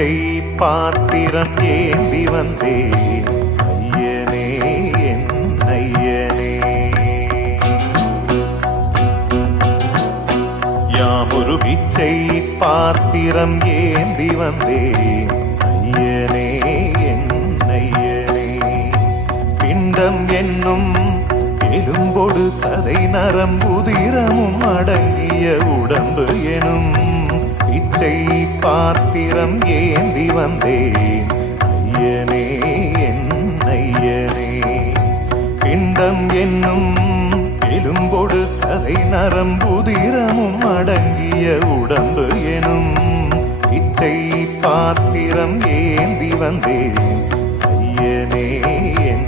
பிச்சை பாத்திரம் ஏந்தி வந்தேன் ஐயனே என் ஐயனே. யாமொரு பிச்சை பாத்திரம் ஏந்தி வந்தேன் ஐயனே என் ஐயனே. பிண்டம் என்னும் எலும்பொடு சதை நரம்புதிரமும் அடங்கிய உடம்பு எனும் பிச்சை பாத்திரம் ஏந்தி வந்தேன் ஐயனே என் ஐயனே. பிண்டம் என்னும் எலும்பொடு சதை நரம்புதிரமும் அடங்கிய உடம்பு எனும் பிச்சை பாத்திரம் ஏந்தி வந்தேன் ஐயனே என்